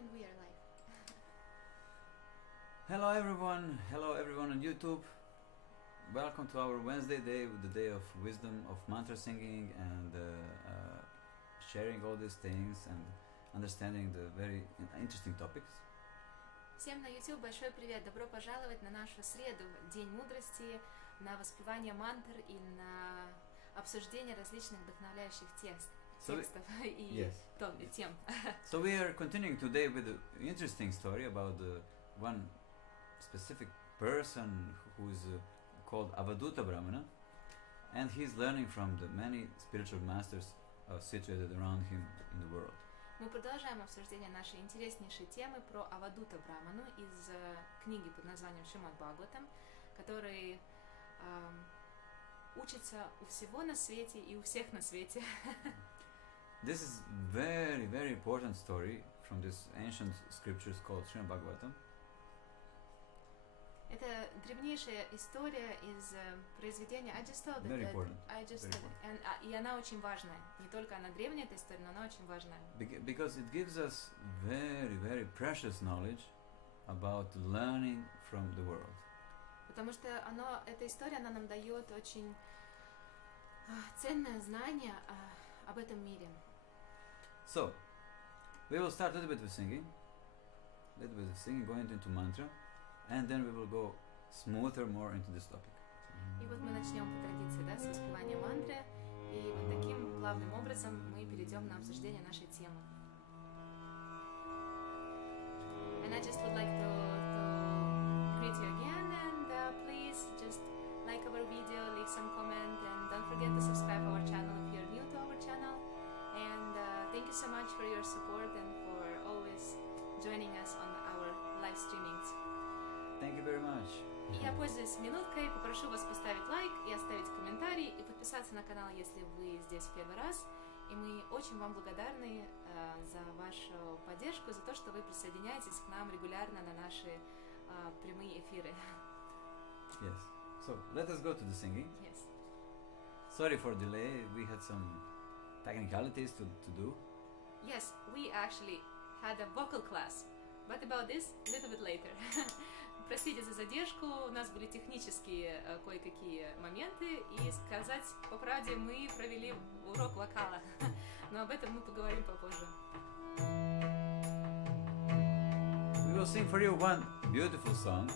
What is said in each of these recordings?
And we are live. Hello everyone on YouTube. Welcome to our Wednesday day, the day of wisdom, of mantra singing and sharing all these things and understanding the very interesting topics. Всем на YouTube большой привет! Добро пожаловать на нашу среду, День мудрости, на воспевание мантр и на обсуждение различных вдохновляющих текстов и тем. So we are continuing today with an interesting story about one specific person who is called Avadhuta Brahmana, and he's learning from the many spiritual masters situated around him in the world. Мы продолжаем обсуждение нашей интереснейшей темы про Авадhuta Брахману из книги под названием Srimad Bhagavatam, который учится у всего на свете и у всех на свете. This is very, very important story from this ancient scriptures called Srimad Bhagavatam. Это древнейшая история из произведения. I just told Very that important. I just told it. И она очень важная. Не только она древняя, эта история, но она очень важная. Because it gives us very, very precious knowledge about learning from the world. Потому что эта история, она нам дает очень ценное знание об этом мире. So, we will start a little bit with singing, going into mantra, and then we will go smoother more into this topic. И вот мы начнем по традиции, с воспевания мантры, и вот таким плавным образом мы перейдем на обсуждение нашей темы. And I just would like to greet you again, and please just like our video, leave some comment, and don't forget to subscribe our channel if you're new to our channel. And thank you so much for your support and for always joining us on our live streamings. Thank you very much. И я, пользуясь минуткой, попрошу вас поставить лайк и оставить комментарий и подписаться на канал, если вы здесь в первый раз. И мы очень вам благодарны за вашу поддержку, за то, что вы присоединяетесь к нам регулярно на наши прямые эфиры. Yes. So let us go to the singing. Yes. Sorry for delay. We had some technicalities to do. Yes, we actually had a vocal class, but about this a little bit later. Простите за задержку, у нас были технические кое-какие моменты, и сказать по правде, мы провели урок вокала, но об этом мы поговорим попозже. We will sing for you one beautiful song.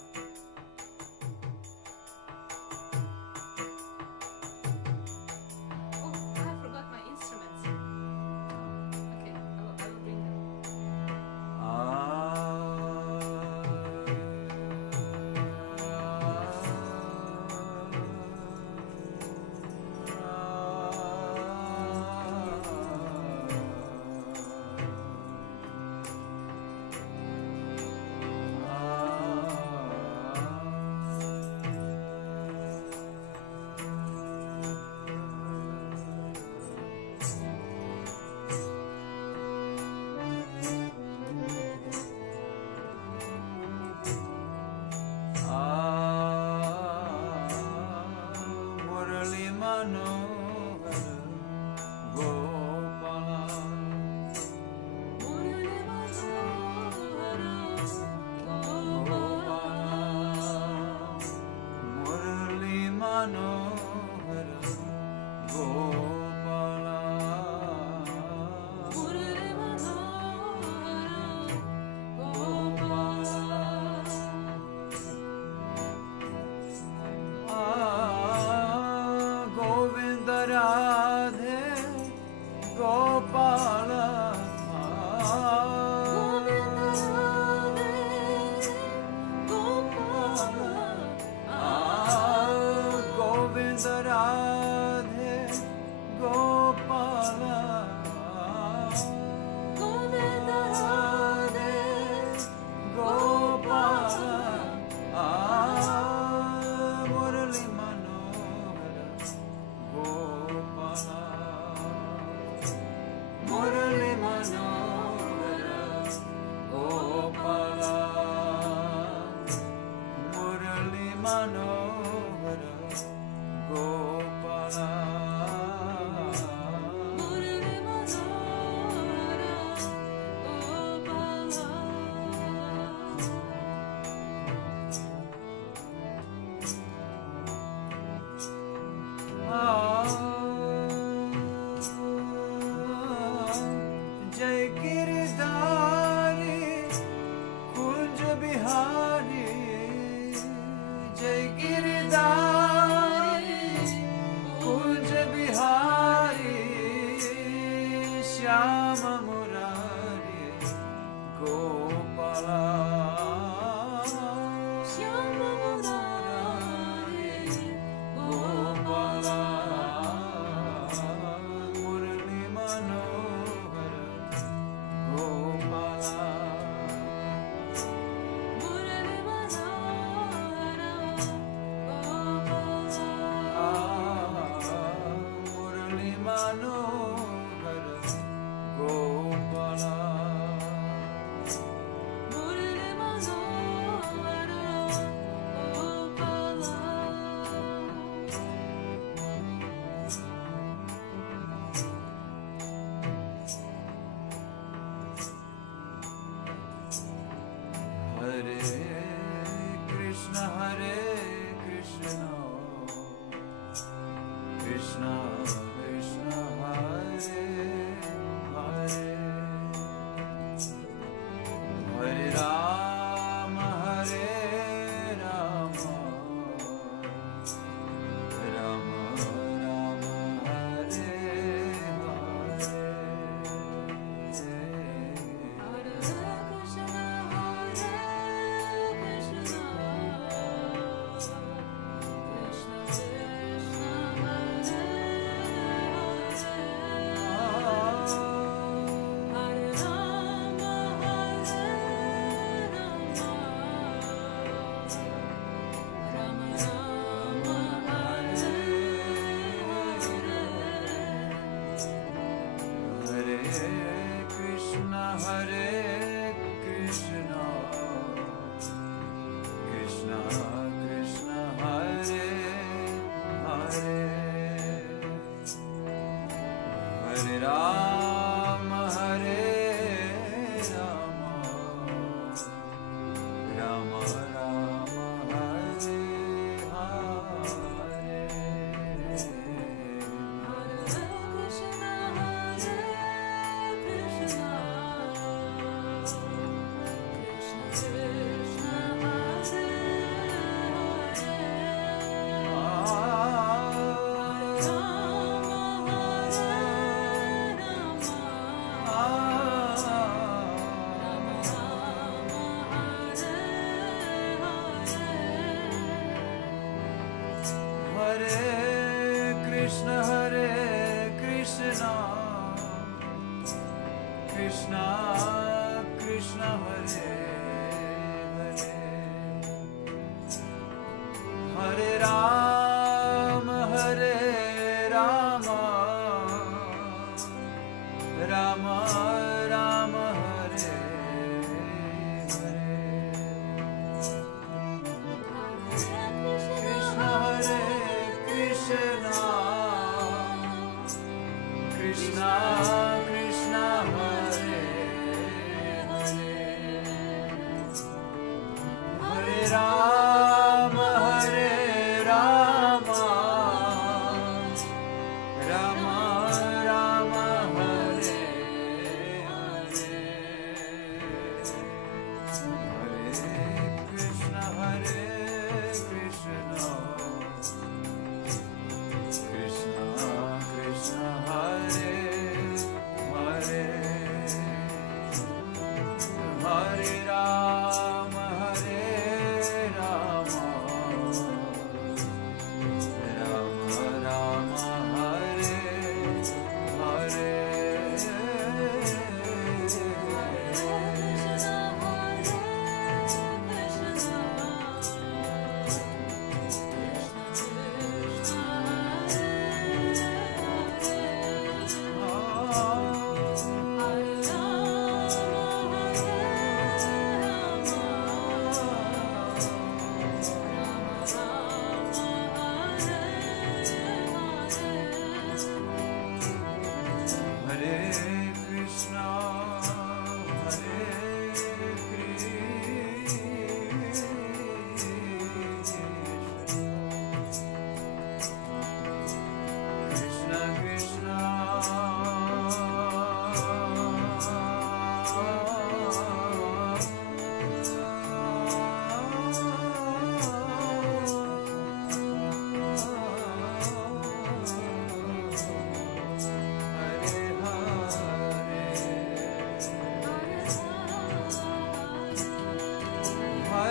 Shyama Murari Gopala Shyama Murari Gopala Murali Manohara Gopala Murali Manohara Gopala Murali Manohara Gopala Murali Manohara Gopala Hare Krishna Krishna Krishna Hare Hare Hare Rama Rama Rama Hare Hare Hare Krishna Hare Krishna Krishna Krishna Hare Hare Hare Rama Rama Rama Hare Hare Hare Krishna Krishna Krishna Krishna Hare Hare Hare Rama Rama Rama Hare Hare Krishna Hare Krishna Krishna Krishna Hare Hare Hare Rama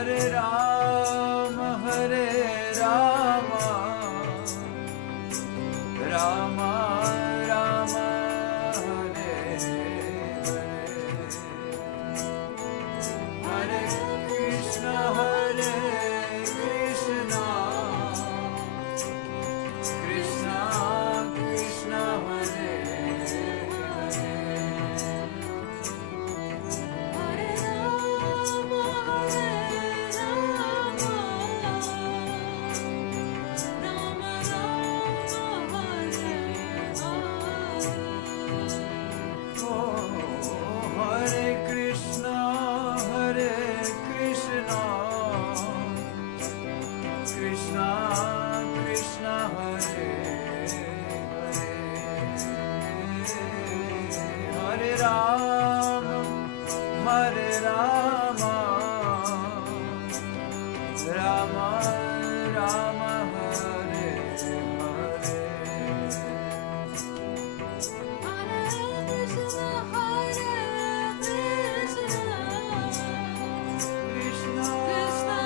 Hare Rama, Hare Rama, Rama Rama, Hare Hare, Hare Krishna, Hare Krishna, Krishna Krishna, Hare Hare, Hare Rama, Hare Rama, Rama Rama, Hare Hare. Oh, Hare Krishna, Hare Krishna, Krishna Krishna, Hare Hare, Hare Rama, Hare Rama, Rama Rama, Hare Hare. Hare Krishna, Hare Krishna, Krishna Krishna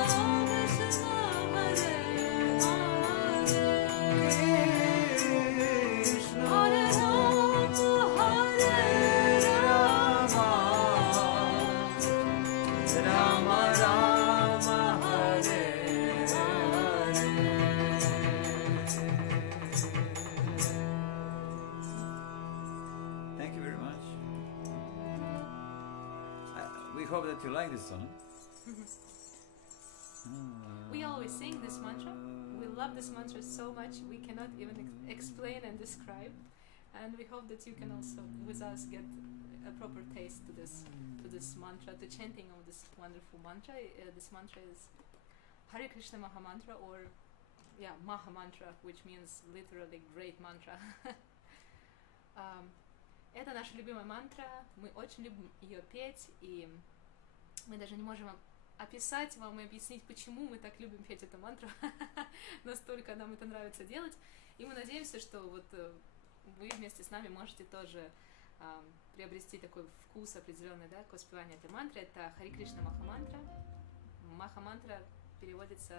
Krishna, Hare Hare. Krishna, Hare Rama, Hare Rama, Rama Rama, Hare Hare. Thank you very much. We hope that you like this song. We always sing this mantra. We love this mantra so much we cannot even explain and describe. And we hope that you can also, with us, get a proper taste to this mantra, to chanting of this wonderful mantra. This mantra is Hare Krishna Maha Mantra, or Maha Mantra, which means literally great mantra. Это наша любимая мантра. Мы очень любим ее петь, и мы даже не можем описать вам и объяснить, почему мы так любим петь эту мантру. Настолько нам это нравится делать. И мы надеемся, что вот вы вместе с нами можете тоже приобрести такой вкус определенный, да, к воспеванию этой мантры. Это Хари Кришна Маха Мантра. Маха Мантра переводится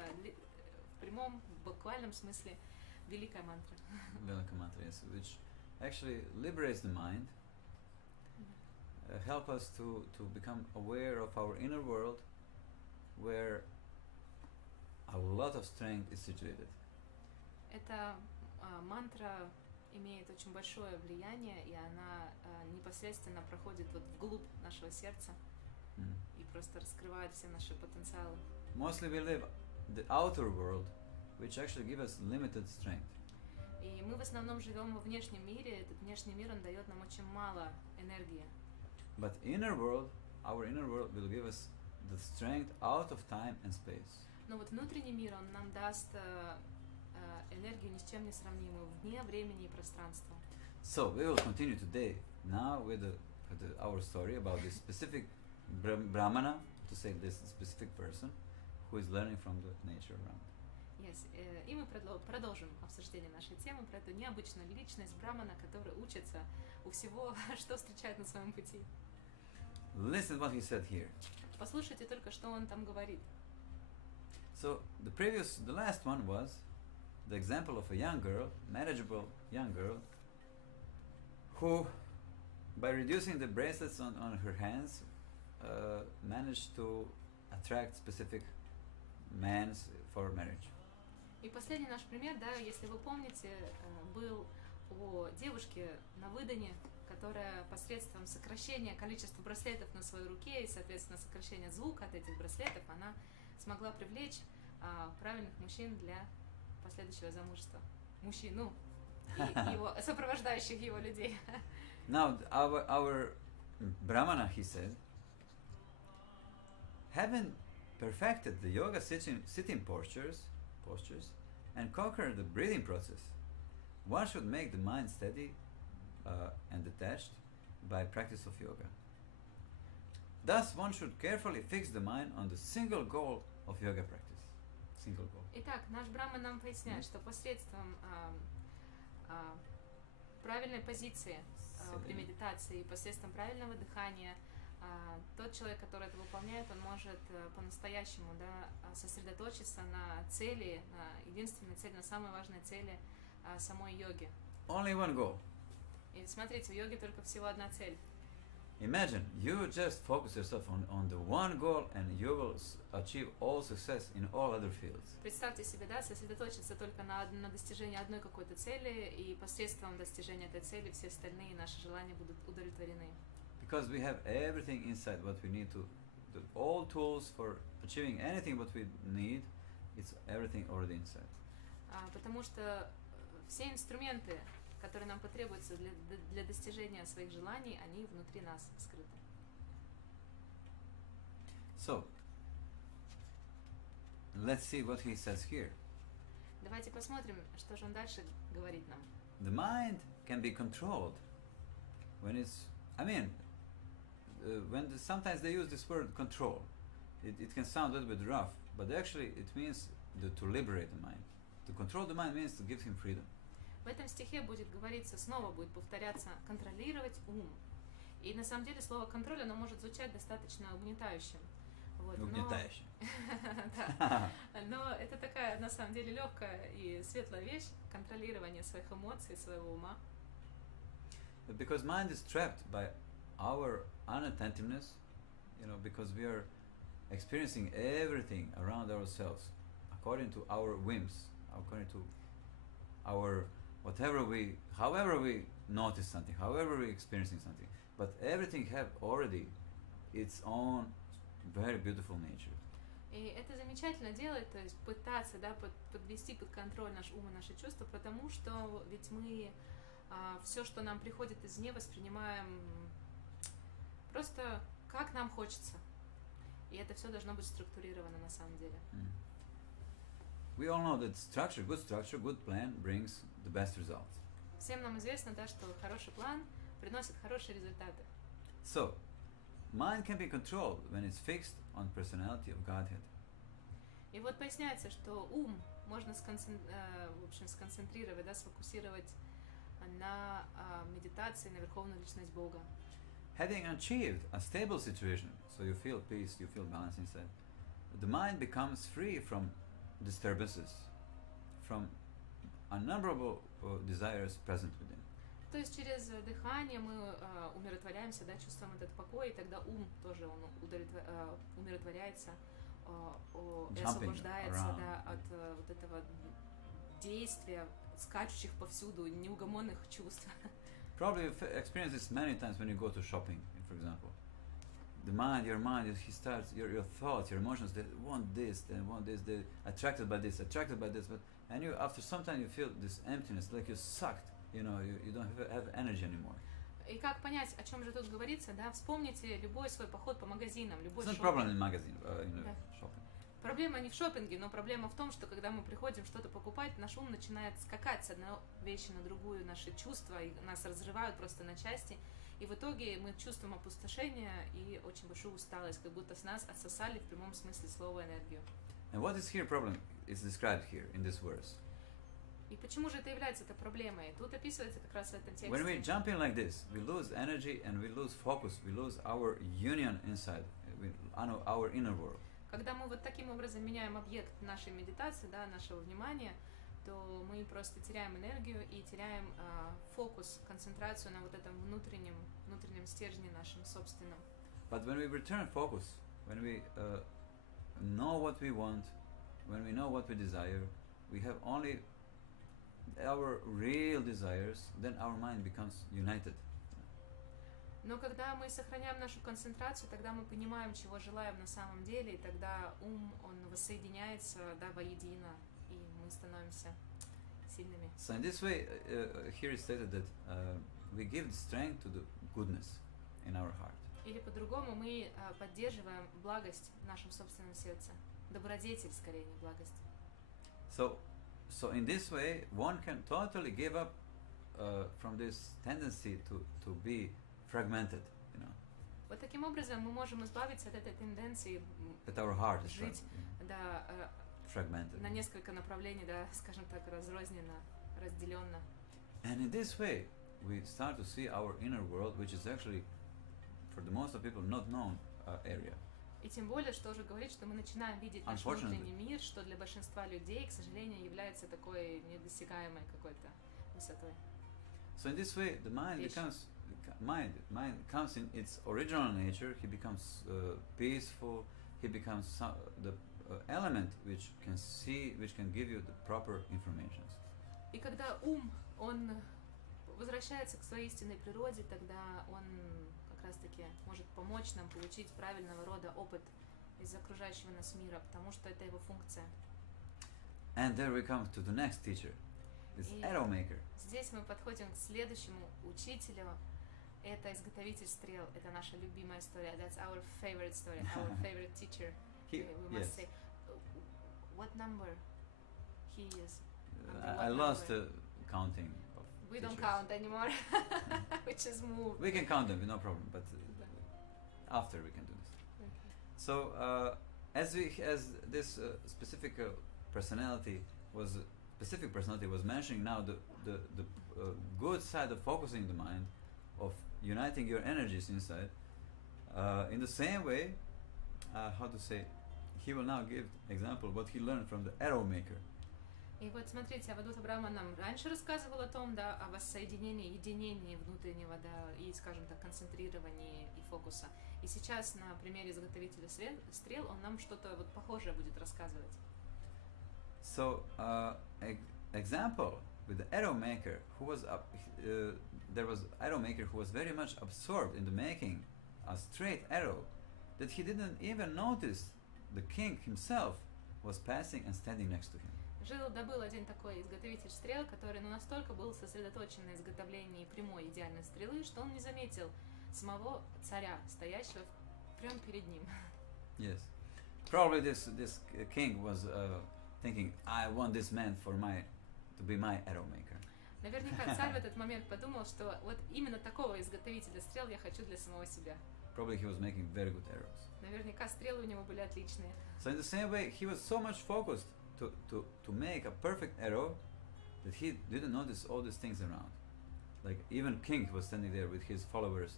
в прямом, буквальном смысле великая мантра. Velika mantra, yes, which actually liberates the mind, help us to become aware of our inner world, where a lot of strength is situated. Эта мантра имеет очень большое влияние, и она непосредственно проходит вот вглубь нашего сердца и просто раскрывает все наши потенциалы. Mostly we live the outer world, which actually gives us limited strength. И мы в основном живем во внешнем мире. Этот внешний мир, он дает нам очень мало энергии. But inner world, our inner world will give us the strength out of time and space. Но вот внутренний мир, он нам даст энергию ни с чем не сравнимую вне времени и пространства. So we will continue today now with our story about this specific Brahmana, to say this specific person who is learning from the nature around. Yes. И мы продолжим обсуждение нашей темы про эту необычную личность Брахмана, который учится у всего, что встречает на своем пути. Listen what he said here. Послушайте только, что он там говорит. So the last one was the example of a young girl, manageable young girl, who, by reducing the bracelets on her hands, managed to attract specific men for marriage. И последний наш пример, да, если вы помните, был о девушке на выдане, которая посредством сокращения количества браслетов на своей руке и, соответственно, сокращения звука от этих браслетов, она смогла привлечь правильных мужчин для последующего замужества. Мужчин, ну, и его, сопровождающих его людей. Now, our Brahmana, he said, having perfected the yoga sitting postures and conquered the breathing process, one should make the mind steady and detached by practice of yoga. Thus, one should carefully fix the mind on the single goal of yoga practice. Single goal. Итак, наш Брахман нам поясняет, что посредством правильной позиции при медитации, посредством правильного дыхания, Тот человек, который это выполняет, он может по-настоящему, да, сосредоточиться на цели, на единственной цели, на самой важной цели самой йоги. Only one goal. И смотрите, в йоге только всего одна цель. Imagine you just focus yourself on the one goal and you will achieve all success in all other fields. Представьте себе, да, сосредоточиться только на достижении одной какой-то цели, и посредством достижения этой цели все остальные наши желания будут удовлетворены. Because we have everything inside what we need to, all tools for achieving anything what we need, it's everything already inside. Потому что все инструменты, которые нам потребуются для достижения своих желаний, они внутри нас скрыты. So, let's see what he says here. Давайте посмотрим, что же он дальше говорит нам. The mind can be controlled when it's, sometimes they use this word control. It can sound a little bit rough, but actually it means to liberate the mind. To control the mind means to give him freedom. В этом стихе будет говориться, снова будет повторяться контролировать ум. И на самом деле слово контроль, оно может звучать достаточно угнетающим. Вот, Угнетающим. Да. Но это такая, на самом деле, легкая и светлая вещь, контролирование своих эмоций, своего ума. Because mind is trapped by our unattentiveness, because we are experiencing everything around ourselves according to our whims, according to our however we notice something, however we experiencing something, but everything have already its own very beautiful nature. И это замечательно делать, то есть пытаться, да, подвести под контроль наш ум и наши чувства, потому что ведь мы все, что нам приходит извне, воспринимаем просто как нам хочется. И это все должно быть структурировано на самом деле. We all know that structure, good plan brings the best results. Всем нам известно, да, что хороший план приносит хорошие результаты. So, mind can be controlled when it's fixed on personality of Godhead. И вот поясняется, что ум можно сконцентрировать, да, сфокусировать на медитации, на Верховную Личность Бога. Having achieved a stable situation, so you feel peace, you feel balance inside, the mind becomes free from disturbances, from unnumberable desires present within. То есть через дыхание мы умиротворяемся, да, чувствуем этот покой, и тогда ум тоже он умиротворяется и освобождается, да, от вот этого действия, скачущих повсюду, неугомонных чувств. Probably you've experienced this many times when you go to shopping, for example. Your mind, he starts, your thoughts, your emotions, they want this, they're attracted by this, but and you, after some time, you feel this emptiness, like you're sucked, you don't have energy anymore. И как понять, о чем же тут говорится, да? Вспомните любой свой поход по магазинам, любой шопинг. It's not problem in magazine, shopping. Проблема не в шопинге, но проблема в том, что когда мы приходим что-то покупать, наш ум начинает скакать с одной вещи на другую, наши чувства, и нас разрывают просто на части. И в итоге мы чувствуем опустошение и очень большую усталость, как будто с нас отсосали в прямом смысле слова энергию. And what is here problem is described here in this verse. И почему же это является проблемой? Тут описывается как раз в этом тексте. When we jump in like this, we lose energy and we lose focus, we lose our union inside, our inner world. Когда мы вот таким образом меняем объект нашей медитации, да, нашего внимания, то мы просто теряем энергию и теряем фокус, концентрацию на вот этом внутреннем стержне нашем собственном. But when we return focus, when we know what we want, when we know what we desire, we have only our real desires, then our mind becomes united. Но когда мы сохраняем нашу концентрацию, тогда мы понимаем, чего желаем на самом деле, и тогда ум, он воссоединяется, да, воедино, и мы становимся сильными. So in this way, here is stated that we give strength to the goodness in our heart. Или по-другому, мы поддерживаем благость в нашем собственном сердце. Добродетель, скорее, не благость. So in this way, one can totally give up from this tendency to be fragmented, Вот таким образом мы можем избавиться от этой тенденции жить, да, fragmented. На несколько направлений, да, скажем так, разрозненно, разделенно. And in this way, we start to see our inner world, which is actually, for the most of people not known area. И тем более, что уже говорит, что мы начинаем видеть наш внутренний мир, что для большинства людей, к сожалению, является такой недосягаемой какой-то высотой. So in this way, the mind becomes mind comes in its original nature. He becomes peaceful. He becomes the element which can see, which can give you the proper information. И когда ум, он возвращается к своей истинной природе, тогда он как раз-таки может помочь нам получить правильного рода опыт из окружающего нас мира, потому что это его функция. And there we come to the next teacher, this arrow maker. Здесь мы подходим к следующему учителю. Это изготовитель стрел. Это наша любимая история. That's our favorite story, our favorite teacher. We must say. What number he is? I lost counting of We teachers. don't count anymore. We just move. We can count them, no problem, but after we can do this. Okay. So as this specific personality was mentioning now the good side of focusing the mind, of uniting your energies inside. In the same way, how to say, he will now give example what he learned from the arrow maker. И вот смотрите, Авадхута Брахмана нам раньше рассказывал о том, да, о воссоединении, единении внутреннего, да, и, скажем так, концентрировании и фокуса. И сейчас на примере изготовителя стрел он нам что-то вот похожее будет рассказывать. So, example with the arrow maker, who was there was arrow maker who was very much absorbed in the making a straight arrow that he didn't even notice the king himself was passing and standing next to him. Был один такой изготовитель стрел, который настолько был сосредоточен на изготовлении прямой идеальной стрелы, что он не заметил самого царя, стоящего прямо перед ним. Yes, probably this king was thinking, I want this man to be my arrow maker. Наверняка царь в этот момент подумал, что вот именно такого изготовителя стрел я хочу для самого себя. Probably he was making very good arrows. Наверняка стрелы у него были отличные. So in the same way, he was so much focused to make a perfect arrow that he didn't notice all these things around. Like even king was standing there with his followers,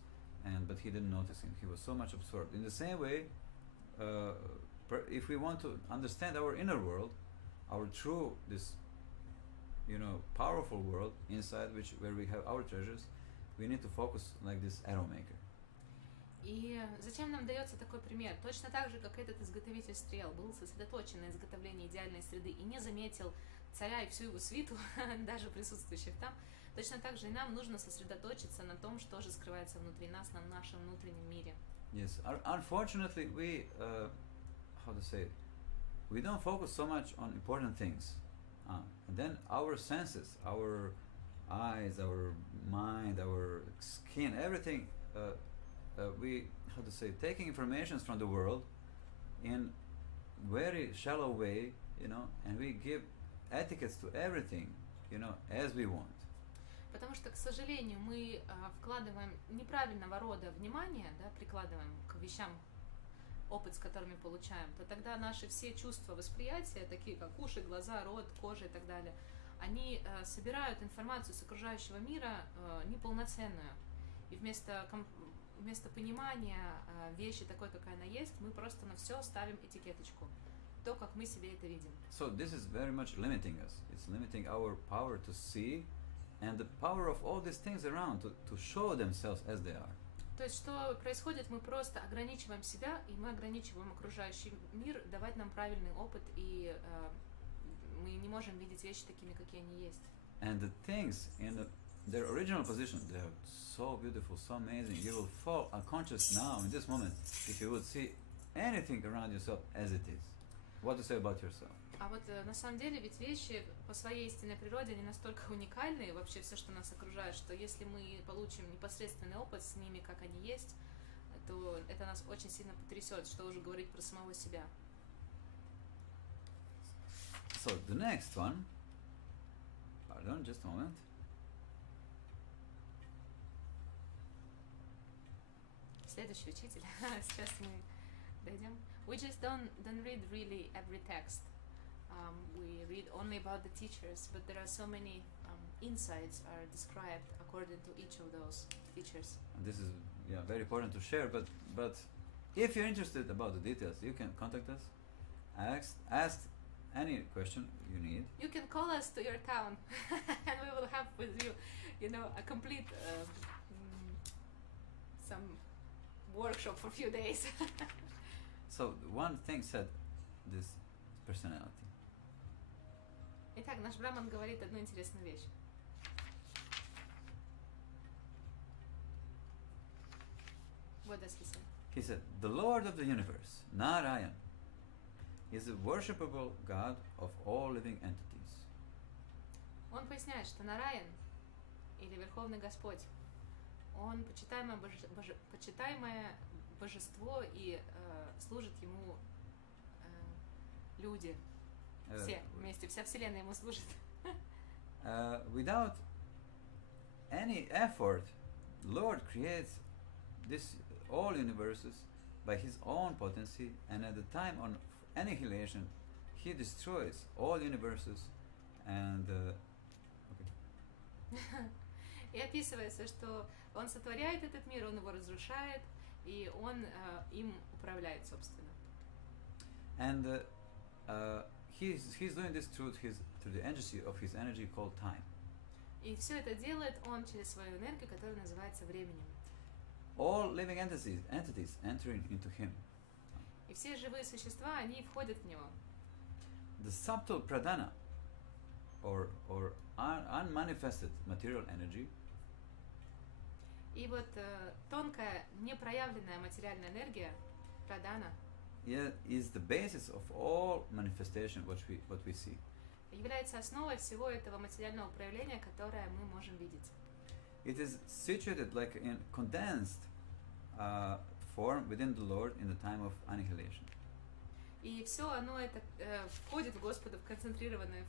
but he didn't notice him. He was so much absorbed. In the same way, if we want to understand our inner world, our true, this, powerful world inside where we have our treasures, we need to focus like this arrow maker. И зачем нам дается такой пример? Точно так же, как этот изготовитель стрел был сосредоточен на изготовлении идеальной среды и не заметил царя и всю его свиту, даже присутствующих там, точно так же и нам нужно сосредоточиться на том, что же скрывается внутри нас, на нашем внутреннем мире. Yes, unfortunately, we don't focus so much on important things. And then our senses, our eyes, our mind, our skin, everything, taking information from the world in very shallow way, and we give etiquettes to everything, as we want. Потому что, к сожалению, мы вкладываем неправильного рода внимание, да, прикладываем к вещам, опыт, с которыми получаем, то тогда наши все чувства восприятия, такие как уши, глаза, рот, кожа и так далее, они собирают информацию с окружающего мира неполноценную. И вместо понимания вещи такой, какая она есть, мы просто на все ставим этикеточку. То, как мы себе это видим. So this is very much limiting us. It's limiting our power to see and the power of all these things around to show themselves as they are. То есть, что происходит, мы просто ограничиваем себя, и мы ограничиваем окружающий мир, давать нам правильный опыт, и мы не можем видеть вещи такими, какие они есть. And the things in their original position, they are so beautiful, so amazing. You will fall unconscious now, in this moment, if you would see anything around yourself as it is. What to say about yourself? А вот на самом деле ведь вещи по своей истинной природе, они настолько уникальны, вообще все, что нас окружает, что если мы получим непосредственный опыт с ними, как они есть, то это нас очень сильно потрясет, что уже говорить про самого себя. So the next one, pardon, just a moment. Следующий учитель, сейчас мы дойдем. We just don't read really every text. We read only about the teachers, but there are so many insights are described according to each of those teachers. And this is yeah, very important to share. But if you're interested about the details, you can contact us, ask any question you need. You can call us to your town, and we will have with you, a complete some workshop for a few days. So one thing said this personality. Итак, наш Браман говорит одну интересную вещь. What does he say? He said, the Lord of the universe, Narayan, is a worshipable God of all living entities. Он поясняет, что Нараян, или Верховный Господь, он почитаемое божество, и служат ему люди. Все вместе, вся Вселенная ему служит. Without any effort, Lord creates this all universes by his own potency, and at the time on annihilation, he destroys all universes and И описывается, что он сотворяет этот мир, он его разрушает, и он им управляет, собственно. And he's doing this through the energy of his energy called time. И все это делает он через свою энергию, которая называется временем. All living entities entering into him. И все живые существа, они входят в него. The subtle pradana, or unmanifested material energy, и вот тонкая, непроявленная материальная энергия, прадана, is the basis of all manifestation what we see. Является основой всего этого материального проявления, которое мы можем видеть. It is situated like in condensed form within the Lord in the time of annihilation. И все оно это входит в Господа в концентрированное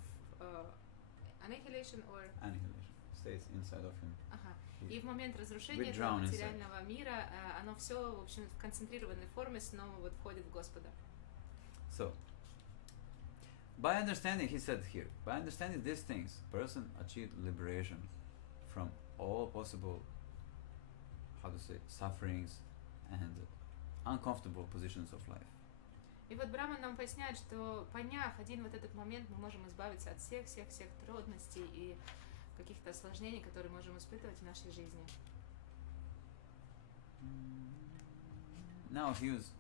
annihilation or annihilation stays inside of him. Ага. И в момент разрушения этого материального мира оно все, в общем, в концентрированной форме снова вот входит в Господа. So, by understanding, he said here, by understanding these things, person achieved liberation from all possible, sufferings and uncomfortable positions of life. И вот Брахман нам поясняет, что поняв один вот этот момент, мы можем избавиться от всех трудностей и каких-то осложнений, которые можем испытывать в нашей жизни. Now he is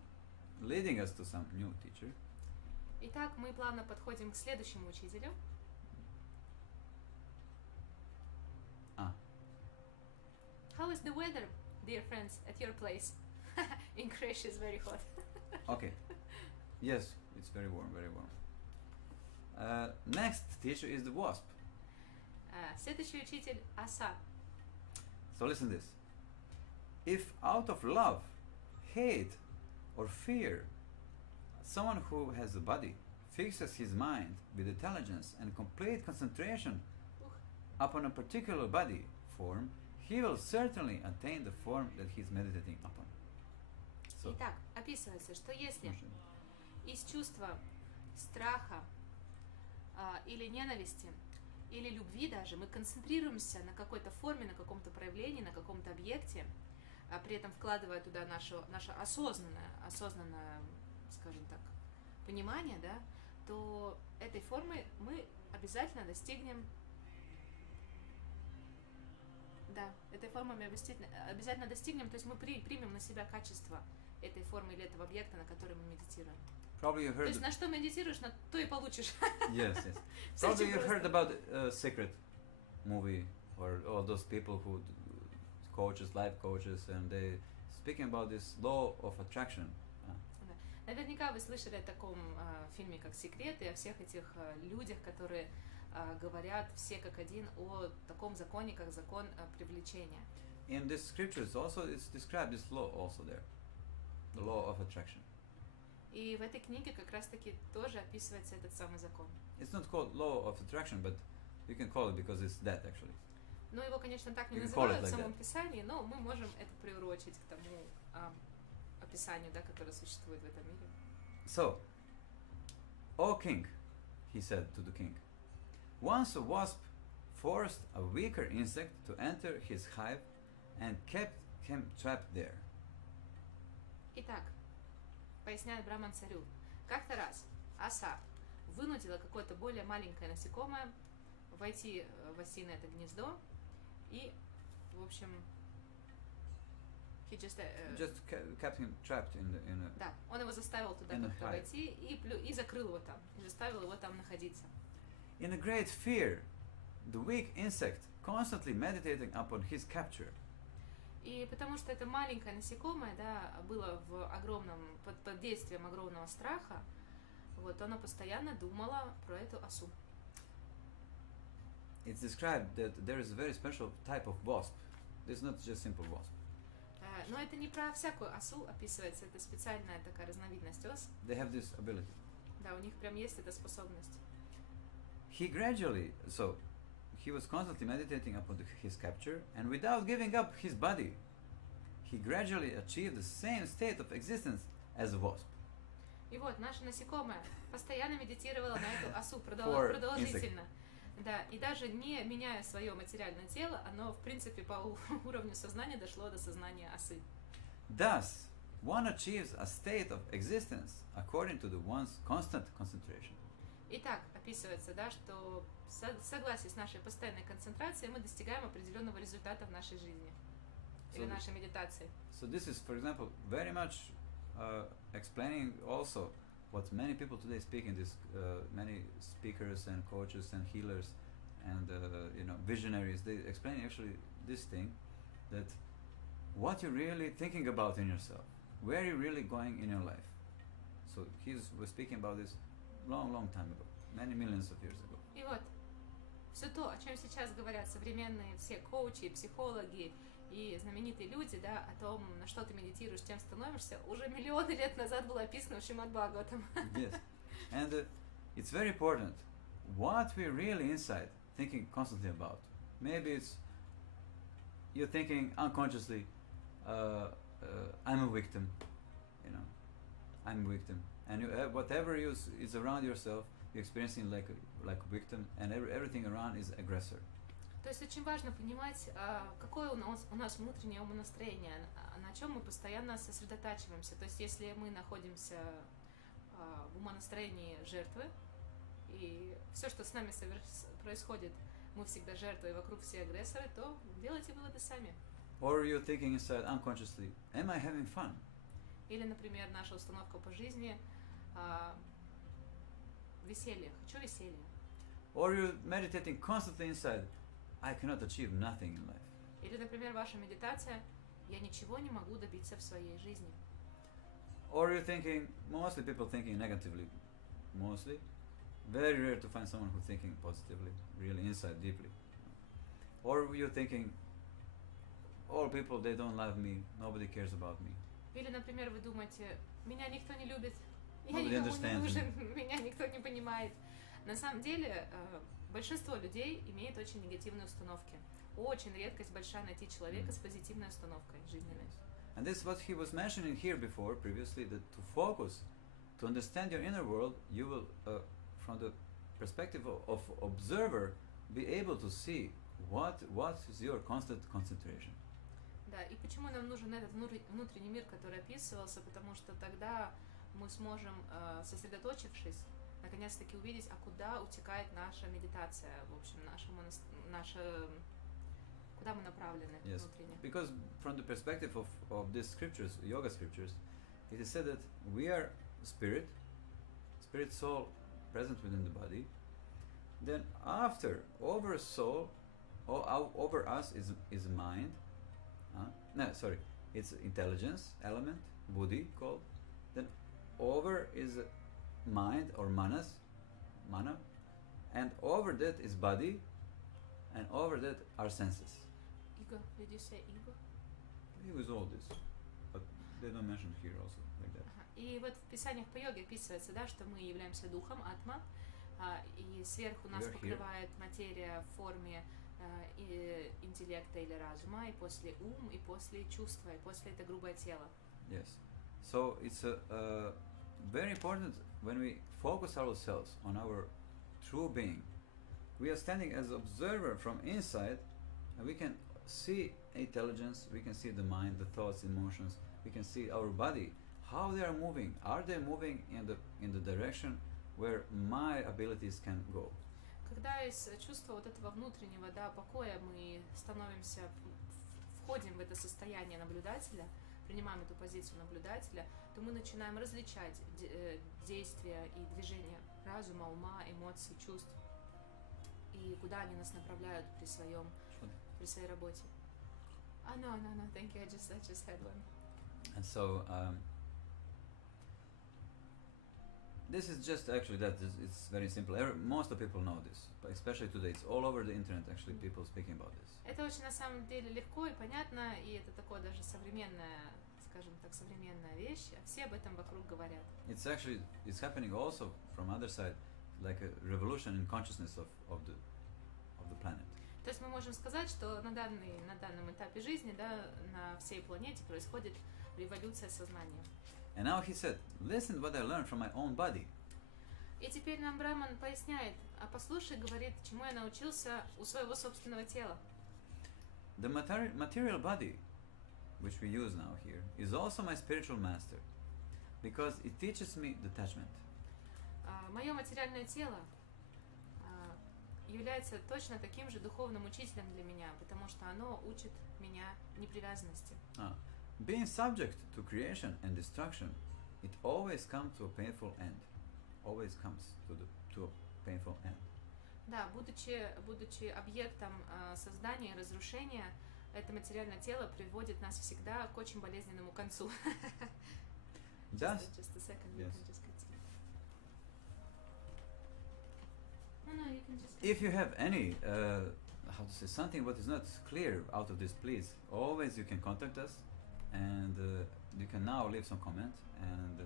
leading us to some new teacher. Итак, мы плавно подходим к следующему учителю. How is the weather, dear friends, at your place? In Croatia is very hot. Okay. Yes, it's very warm, very warm. Next teacher is the wasp. Следующий учитель оса. So listen this. If out of love, hate, or fear, someone who has a body fixes his mind with intelligence and complete concentration upon a particular body form, he will certainly attain the form that he is meditating upon. So, итак, описывается, что если из чувства страха или ненависти, или любви даже, мы концентрируемся на какой-то форме, на каком-то проявлении, на каком-то объекте, а при этом вкладывая туда наше осознанное, скажем так, понимание, да, то этой формы мы обязательно достигнем. Да, этой формы мы обязательно достигнем, то есть мы примем на себя качество этой формы или этого объекта, на который мы медитируем. Probably you heard. То есть на что медитируешь, на то и получишь. Yes. Probably you heard about Secret movie or all those people who coaches, life coaches, and they speaking about this law of attraction. Наверняка вы слышали о таком фильме, как «Секрет», и о всех этих людях, которые говорят все как один о таком законе, как закон привлечения. In the scriptures also it's described this law also there, the law of attraction. И в этой книге как раз-таки тоже описывается этот самый закон. It's not called law of attraction, but you can call it because it's that actually. Ну, его, конечно, так не называют в самом Писании, но мы можем это приурочить к тому описанию, да, которое существует в этом мире. So, O king, he said to the king, once a wasp forced a weaker insect to enter his hive and kept became trapped there. Итак, поясняет Браман царю, как-то раз оса вынудила какое-то более маленькое насекомое войти в осиное это гнездо, и, в общем, he just kept him trapped in a да, он его заставил туда in a как-то hive. войти и закрыл его там, и заставил его там находиться. In a great fear, the weak insect constantly meditating upon his capture. И потому что это маленькое насекомое, да, было под действием огромного страха, вот, оно постоянно думало про эту осу. It's described that there is a very special type of wasp. This is not just simple wasp. Но это не про всякую осу описывается, это специальная такая разновидность ос. They have this ability. Да, у них прям есть эта способность. He was constantly meditating upon his capture, and without giving up his body, he gradually achieved the same state of existence as a wasp. И вот, наше насекомое постоянно медитировало на эту осу продолжительно. Да, и даже не меняя свое материальное тело, оно, в принципе, по уровню сознания дошло до сознания осы. Thus, one achieves a state of existence according to the one's constant concentration. Итак, описывается, да, что в согласии с нашей постоянной концентрацией мы достигаем определенного результата в нашей жизни или нашей медитации. So this is, for example, very much explaining also what many people today speak in this, many speakers and coaches and healers and visionaries. They explain actually this thing, that what you're really thinking about in yourself, where you're really going in your life. So he was speaking about this long time ago, many millions of years ago. И вот, все то, о чем сейчас говорят современные все коучи, психологи и знаменитые люди, да, о том, на что ты медитируешь, чем становишься, уже миллионы лет назад было описано в Srimad Bhagavatam. Yes, and it's very important what we're really inside thinking constantly about. Maybe it's you're thinking unconsciously, I'm a victim, I'm a victim, and whatever is around yourself, you're experiencing like a victim, and everything around is aggressor. То есть очень важно понимать, какое у нас внутреннее умонастроение, на чем мы постоянно сосредотачиваемся. То есть если мы находимся в умонастроении жертвы, и все, что с нами происходит, мы всегда жертвы, и вокруг все агрессоры, то делайте выводы сами. Or you're thinking inside unconsciously, am I having fun? Или, например, наша установка по жизни веселье, хочу веселья. Or you're meditating constantly inside, I cannot achieve nothing in life. Или, например, ваша медитация, я ничего не могу добиться в своей жизни. Or you're thinking, mostly people thinking negatively, mostly. Very rare to find someone who's thinking positively, really inside, deeply. Or you're thinking, all people, they don't love me, nobody cares about me. Или, например, вы думаете, меня никто не любит, я Nobody никому не understands нужен, me. меня никто не понимает. На самом деле, большинство людей имеет очень негативные установки. Очень редкость большая найти человека с позитивной установкой жизненной. And this is what he was mentioning here before, previously, that to focus, to understand your inner world, you will, from the perspective of observer, be able to see what is your constant concentration. Да, и почему нам нужен этот внутренний мир, который описывался, потому что тогда мы сможем, сосредоточившись, наконец-таки увидеть, а куда утекает наша медитация, в общем, куда мы направлены внутренне. Because from the perspective of these scriptures, yoga scriptures, it is said that we are spirit soul present within the body. Then after, over soul, over us is mind. It's intelligence element, buddhi called. Then over is mind or mana, and over that is body, and over that are senses. Ego, did you say ego? Ego is all this, but they don't mention here also like that. Ага. И вот в писаниях по йоге описывается, да, что мы являемся духом, атма, и сверху нас покрывает материя в форме интеллекта или разума, и после ум, и после чувства, и после это грубое тело. Yes. So it's very important when we focus ourselves on our true being. We are standing as observer from inside, and we can see intelligence, we can see the mind, the thoughts, emotions, we can see our body, how they are moving. Are they moving in the direction where my abilities can go? Когда из чувства вот этого внутреннего, да, покоя мы входим в это состояние наблюдателя, принимаем эту позицию наблюдателя, то мы начинаем различать действия и движения разума, ума, эмоций, чувств, и куда они нас направляют при своей работе. No, thank you, I just had one. And so this is just actually that it's very simple. Most of people know this, but especially today, it's all over the internet. Actually, people speaking about this. Это очень на самом деле легко и понятно, и это такое даже современная, скажем так, современная вещь. Все об этом вокруг говорят. It's happening also from other side, like a revolution in consciousness of the planet. То есть мы можем сказать, что на данном этапе жизни, да, на всей планете происходит революция сознания. And now he said, listen what I learned from my own body. И теперь нам Браман поясняет, а послушай, говорит, чему я научился у своего собственного тела. The material body, which we use now here, is also my spiritual master, because it teaches me detachment. Мое материальное тело является точно таким же духовным учителем для меня, потому что оно учит меня непривязанности. Being subject to creation and destruction, it always comes to a painful end. Always comes to a painful end. Да, будучи объектом создания и разрушения, это материальное тело приводит нас всегда к очень болезненному концу. Just a second, you can just continue. No, you can just. If you have any, something what is not clear out of this, please, always you can contact us, and you can now leave some comment, and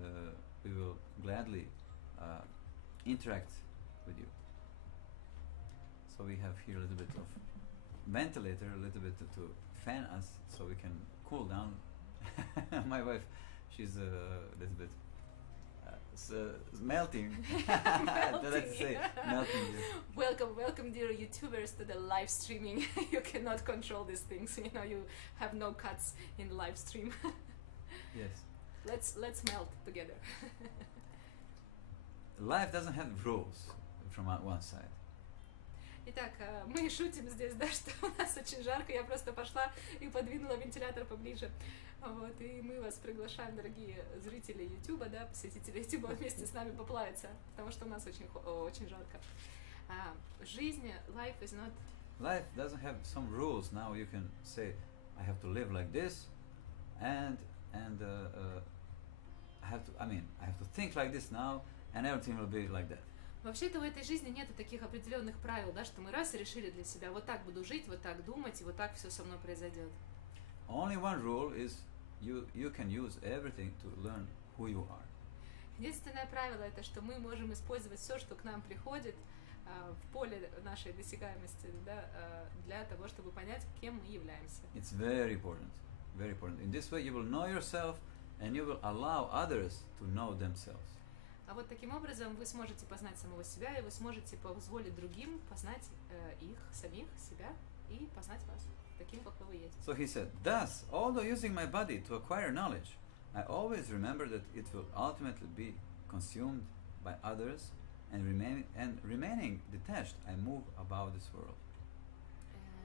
we will gladly interact with you. So we have here a little bit of ventilator, a little bit to fan us, so we can cool down. My wife, she's a little bit melting. Let's say melting. Welcome, dear YouTubers, to the live streaming. You cannot control these things. You know, you have no cuts in the live stream. Yes. Let's melt together. Life doesn't have rules from one side. Итак, мы шутим здесь, да, что у нас очень жарко. Я просто пошла и подвинула вентилятор поближе. Вот, и мы вас приглашаем, дорогие зрители YouTube, да, посетители YouTube, вместе с нами поплавиться, потому что у нас очень жарко. Жизнь, life is not... Life doesn't have some rules. Now you can say, I have to live like this, and I have to think like this now, and everything will be like that. Вообще-то в этой жизни нет таких определенных правил, да, что мы раз и решили для себя, вот так буду жить, вот так думать, и вот так все со мной произойдет. Only one rule is you can use everything to learn who you are. Единственное правило это, что мы можем использовать все, что к нам приходит в поле нашей досягаемости, да, для того, чтобы понять, кем мы являемся. It's very important, very important. In this way, you will know yourself, and you will allow others to know themselves. А вот таким образом вы сможете познать самого себя, и вы сможете позволить другим познать их, самих, себя, и познать вас, таким, как вы есть. So he said, thus, although using my body to acquire knowledge, I always remember that it will ultimately be consumed by others, and remaining detached, I move about this world.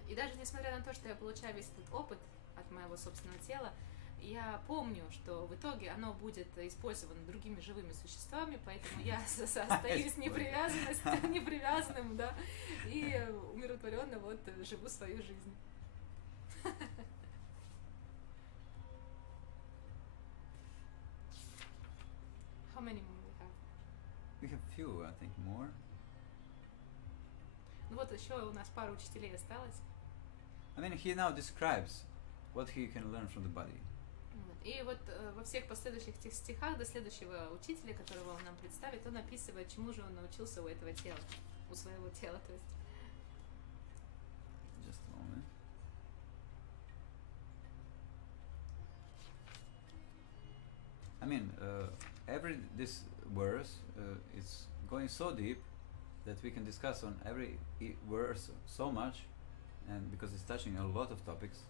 И даже несмотря на то, что я получаю весь этот опыт от моего собственного тела, я помню, что в итоге оно будет использовано другими живыми существами, поэтому я остаюсь непривязанным, да, и умиротворенно вот живу свою жизнь. How many more we have? We have few, I think, more. Ну вот еще у нас пару учителей осталось. I mean, he now describes what he can learn from the body. И вот во всех последующих стихах до следующего учителя, которого он нам представит, он описывает, чему же он научился у этого тела, у своего тела, то есть. Just a moment. I mean, this verse is going so deep that we can discuss on every verse so much, and because it's touching a lot of topics.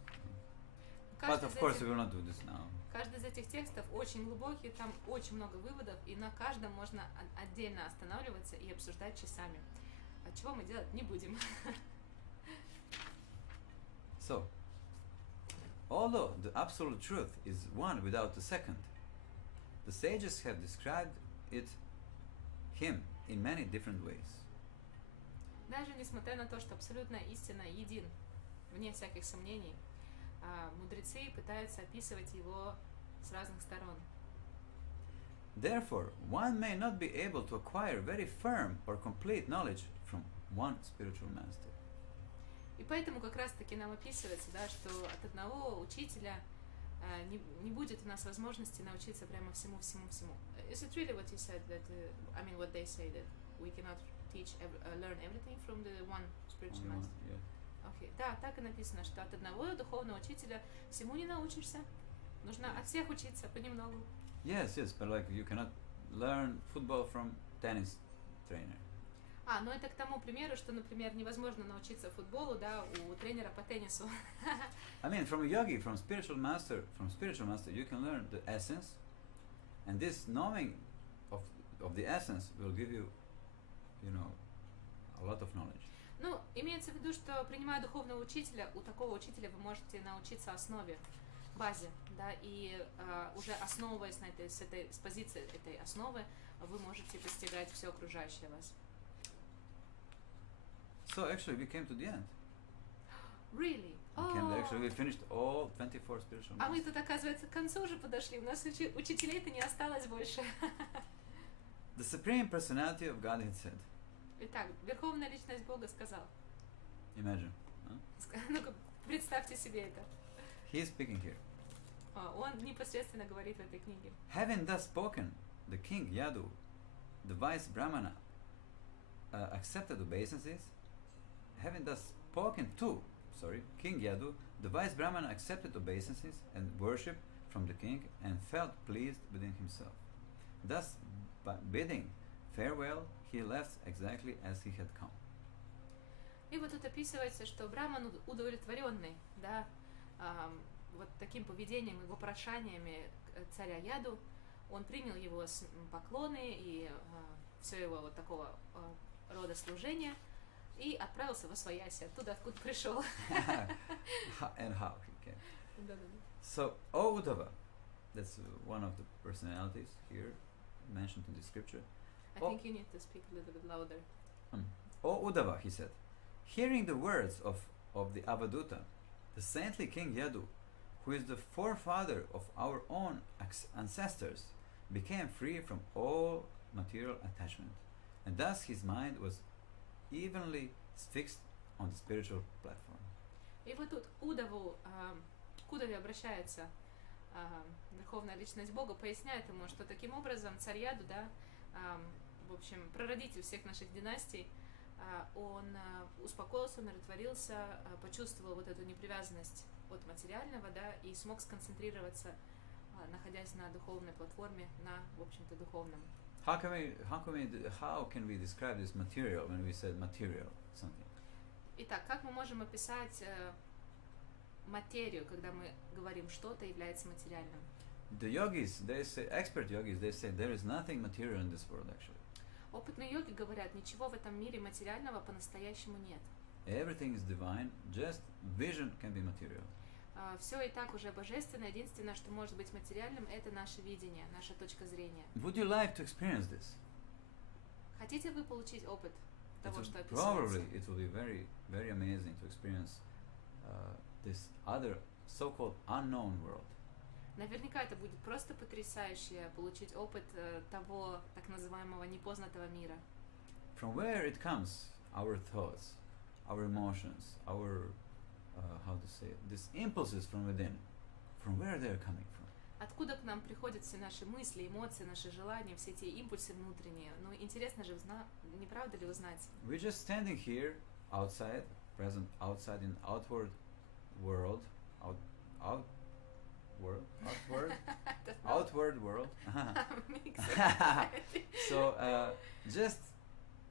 But of course we will not do this now. Каждый из этих текстов очень глубокий, там очень много выводов, и на каждом можно отдельно останавливаться и обсуждать часами. Чего мы делать не будем. So, although the absolute truth is one without a second, the sages have described him in many different ways. Даже несмотря на то, что абсолютная истина един, вне всяких сомнений, мудрецы пытаются описывать его с разных сторон. Therefore, one may not be able to acquire very firm or complete knowledge from one spiritual master. И поэтому как раз-таки нам описывается, да, что от одного учителя не будет у нас возможности научиться прямо всему. Is it really what you said that, I mean what they say that we cannot learn everything from the one spiritual master? Yeah. Okay. Да, так и написано, что от одного духовного учителя всему не научишься. Нужно от всех учиться понемногу. Yes, but like you cannot learn football from tennis trainer. Но это к тому примеру, что, например, невозможно научиться футболу, да, у тренера по теннису. I mean, from a yogi, from spiritual master, you can learn the essence, and this knowing of the essence will give you, a lot of knowledge. Ну, имеется в виду, что принимая духовного учителя, у такого учителя вы можете научиться основе, базе, да, и уже основываясь с позиции этой основы, вы можете постигать все окружающее вас. So actually we came to the end. Really? We finished all 24 spiritual masters. А мы тут, оказывается, к концу уже подошли. У нас учителей-то не осталось больше. The Supreme Personality of Godhead said. Итак, Верховная Личность Бога сказал. Imagine. Ну-ка, представьте себе это. He is speaking here. Он непосредственно говорит в этой книге. Having thus spoken, the king Yadu, the wise Brahmana, accepted obeisances. Having thus spoken to, King Yadu, the wise Brahmana accepted obeisances and worship from the king and felt pleased within himself. Thus, by bidding farewell, he left exactly as he had come. И вот тут описывается, что Браман удовлетворенный, да, вот таким поведением и вопрошаниями царя Яду, он принял его поклоны и все его вот такого рода служения и отправился во свояси, оттуда, откуда пришел. And how he came. So, O Uddhava, that's one of the personalities here mentioned in the scripture. I think you need to speak a little bit louder. O Uddhava, he said, hearing the words of the Avadhuta, the saintly King Yadu, who is the forefather of our own ancestors, became free from all material attachment, and thus his mind was evenly fixed on the spiritual platform. И вот тут Удаву, к Удаве обращается Верховная Личность Бога, поясняет ему, что таким образом царь Яду, да, в общем, прародитель всех наших династий, он успокоился, умиротворился, почувствовал вот эту непривязанность от материального, да, и смог сконцентрироваться, находясь на духовной платформе, на, в общем-то, духовном. How can we describe this material when we said material something? Итак, как мы можем описать материю, когда мы говорим, что-то является материальным? The yogis, they say, expert yogis, they say there is nothing material in this world actually. Опытные йоги говорят, ничего в этом мире материального по-настоящему нет. Everything is divine, just vision can be material. Все и так уже божественно, единственное, что может быть материальным, это наше видение, наша точка зрения. Would you like to experience this? Хотите вы получить опыт того, что Probably описывается? it will be very, very amazing to experience this other so-called unknown world. Наверняка это будет просто потрясающе получить опыт того так называемого непознатого мира. From where it comes, our thoughts, our emotions, our how to say it, these impulses from within, from where they are coming from? Откуда к нам приходят все наши мысли, эмоции, наши желания, все эти импульсы внутренние? Ну, интересно же, не правда ли узнать? We're just standing here, outside, present outside in outward world, outward world. So just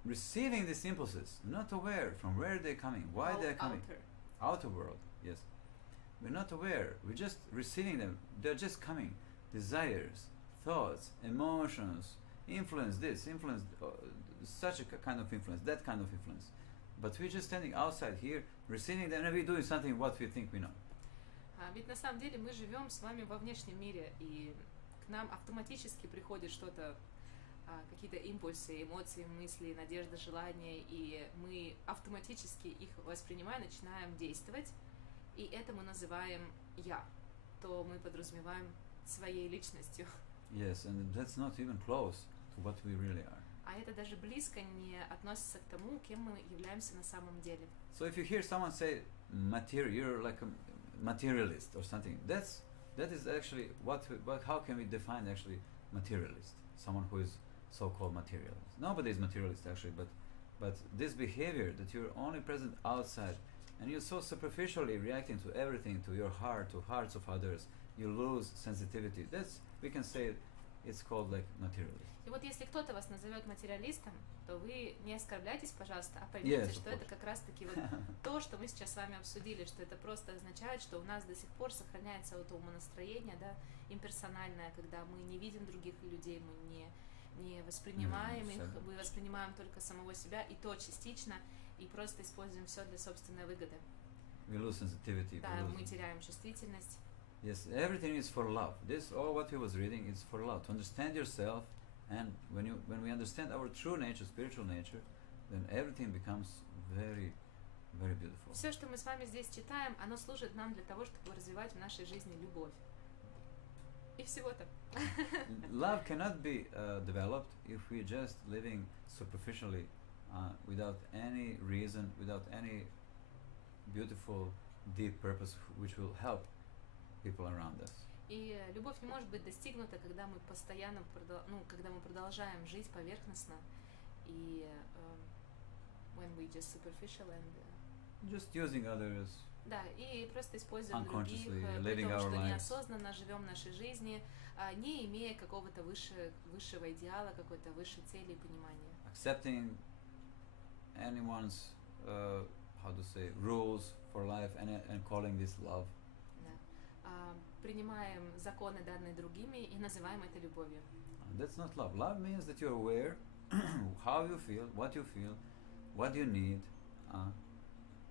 receiving these impulses, not aware from where they're coming, why they're coming. Outer world, yes. we're not aware. We're just receiving them. They're just coming. Desires, thoughts, emotions, influence this, influence such a kind of influence, that kind of influence. But we're just standing outside here, receiving them, and we're doing something what we think we know. Ведь на самом деле мы живем с вами во внешнем мире, и к нам автоматически приходит что-то, какие-то импульсы, эмоции, мысли, надежды, желания, и мы автоматически их воспринимая начинаем действовать, и это мы называем «я», то мы подразумеваем своей личностью. Yes, and that's not even close to what we really are. А это даже близко не относится к тому, кем мы являемся на самом деле. So if you hear someone say you're like a materialist or something, that is actually how can we define actually materialist? Someone who is so-called materialist. Nobody is materialist actually, but this behavior that you're only present outside and you're so superficially reacting to everything, to your heart, to hearts of others, you lose sensitivity. We can say it's called like materialist. И вот если кто-то вас назовет материалистом, то вы не оскорбляйтесь, пожалуйста, а поймите, что это как раз-таки вот то, что мы сейчас с вами обсудили, что это просто означает, что у нас до сих пор сохраняется вот умонастроение, да, имперсональное, когда мы не видим других людей, мы не воспринимаем их, мы воспринимаем только самого себя, и то частично, и просто используем все для собственной выгоды. We lose sensitivity. Да, мы теряем чувствительность. Yes, everything is for love. This, all what he was reading, is for love. To understand yourself, and when we understand our true nature, spiritual nature, then everything becomes very, very beautiful. Все, что мы с вами здесь читаем, оно служит нам для того, чтобы развивать в нашей жизни любовь. И всего-то. Love cannot be developed if we're just living superficially, without any reason, without any beautiful, deep purpose which will help people around us. И любовь не может быть достигнута, когда мы постоянно, когда мы продолжаем жить поверхностно, и when we just superficial and just using others. Да, и просто используем других, при том, что неосознанно живем нашей жизни, не имея какого-то высшего идеала, какой-то высшей цели и понимания. Accepting anyone's rules for life and calling this love. Принимаем законы, данные другими, и называем это любовью. That's not love. Love means that you're aware how you feel, what you need,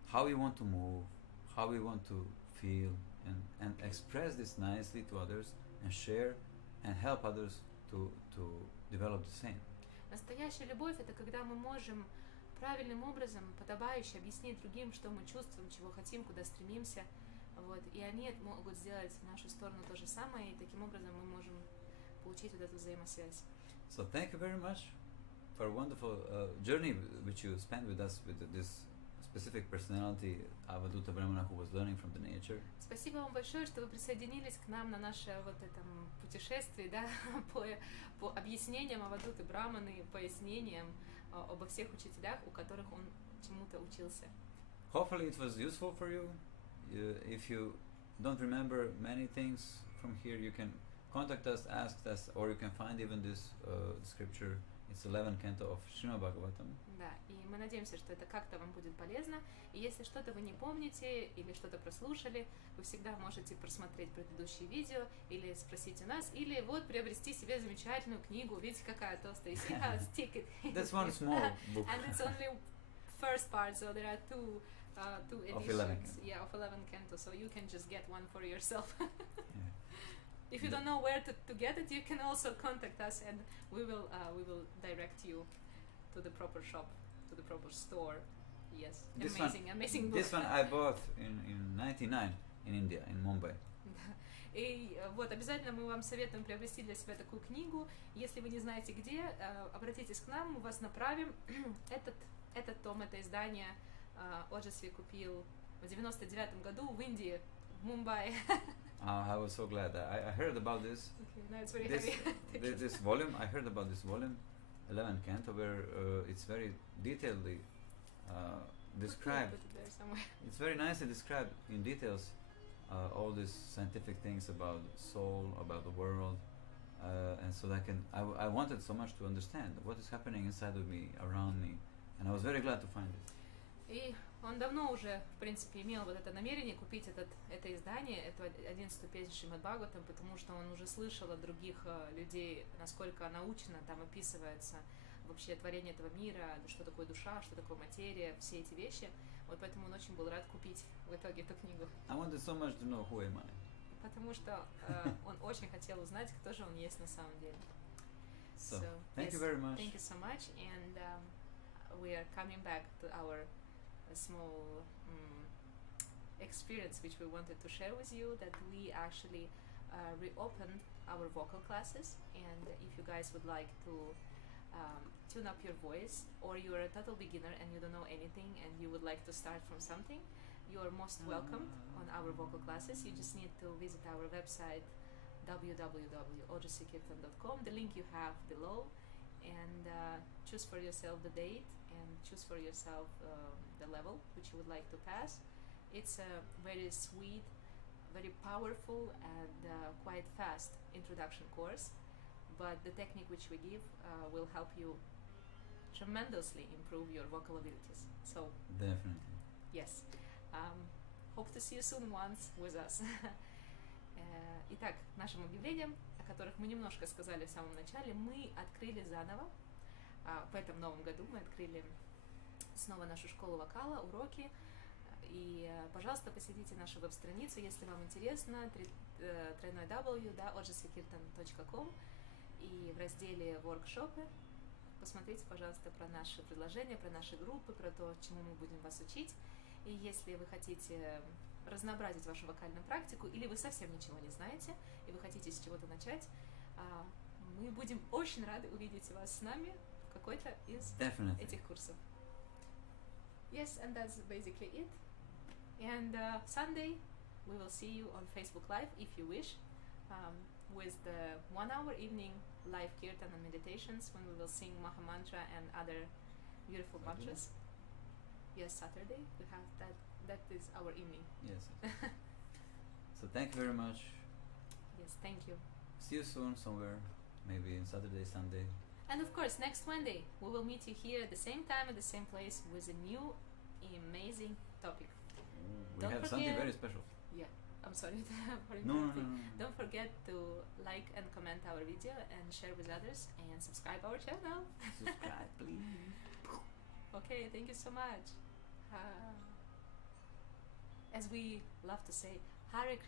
how you want to move, how you want to feel, and express this nicely to others, and share, and help others to develop the same. Настоящая любовь — это когда мы можем правильным образом, подобающе объяснить другим, что мы чувствуем, чего хотим, куда стремимся. Вот, и они могут сделать в нашу сторону то же самое, и таким образом мы можем получить вот эту взаимосвязь. So thank you very much for a wonderful journey which you spent with us, with this specific personality, Avadhuta Brahmana, who was learning from the nature. Спасибо вам большое, что вы присоединились к нам на наше вот этом путешествии, да, по объяснениям Авадhuты Брахманы, пояснениям обо всех учителях, у которых он чему-то учился. Hopefully it was useful for you. If you don't remember many things from here, you can contact us, ask us, or you can find even this scripture. It's 11th canto of Srimad Bhagavatam. Да, и мы надеемся, что это как-то вам будет полезно. И если что-то вы не помните или что-то прослушали, вы всегда можете просмотреть предыдущие видео или спросить у нас, или вот приобрести себе замечательную книгу. Видите, какая толстая. See how it's thick. That's one small book. And it's only first part, so there are two editions. Of 11 canto, so you can just get one for yourself. Yeah. If you don't know where to get it, you can also contact us, and we will direct you to the proper shop, to the proper store. Yes, amazing book. This one I bought in 99 in India, in Mumbai. И вот обязательно мы вам советуем приобрести для себя такую книгу. Если вы не знаете где, обратитесь к нам, мы вас направим. Этот том, это издание Ojasvi купил в 99 году в Индии, в Мумбаи. I was so glad. I heard about this. Okay, now it's very heavy. This volume, I heard about this volume, 11 canto, where it's very detailedly described. Put it there somewhere. It's very nicely described in details all these scientific things about soul, about the world, and so that I wanted so much to understand what is happening inside of me, around me, and I was very glad to find it. И Он давно уже, в принципе, имел вот это намерение купить это издание, эту 11-ю песнь Шримад Бхагаватам, потому что он уже слышал от других людей, насколько научно там описывается вообще творение этого мира, что такое душа, что такое материя, все эти вещи. Вот поэтому он очень был рад купить в итоге эту книгу. I wanted so much to know who am I. Потому что он очень хотел узнать, кто же он есть на самом деле. So, thank you very much. Thank you so much, and we are coming back to our small experience which we wanted to share with you, that we actually reopened our vocal classes, and if you guys would like to tune up your voice, or you're a total beginner and you don't know anything and you would like to start from something, you are most welcomed on our vocal classes. You just need to visit our website www.ojasvikirtan.com, the link you have below, and choose for yourself the date and choose for yourself the level which you would like to pass. It's a very sweet, very powerful, and quite fast introduction course, but the technique which we give will help you tremendously improve your vocal abilities. So Definitely. yes, hope to see you soon once with us. Итак, нашим объявлениям, о которых мы немножко сказали в самом начале, мы открыли заново. В этом новом году мы открыли снова нашу школу вокала, уроки. И, пожалуйста, посетите нашу веб-страницу, если вам интересно, www.ojasvikirtan.com, и в разделе «Воркшопы» посмотрите, пожалуйста, про наши предложения, про наши группы, про то, чему мы будем вас учить. И если вы хотите разнообразить вашу вокальную практику, или вы совсем ничего не знаете, и вы хотите с чего-то начать, мы будем очень рады увидеть вас с нами в какой-то из этих курсов. Yes, and that's basically it. And Sunday, we will see you on Facebook Live, if you wish, with the 1-hour evening live kirtan and meditations, when we will sing Maha Mantra and other beautiful mantras. Yes, Saturday, we have that. That is our evening. Yes. So thank you very much. Yes, thank you. See you soon somewhere, maybe on Saturday, Sunday. And of course, next Monday, we will meet you here at the same time, at the same place, with a new, amazing topic. We have something very special. Yeah, I'm sorry for No. Don't forget to like and comment our video and share with others and subscribe our channel. Subscribe, please. Okay, thank you so much. As we love to say, Hare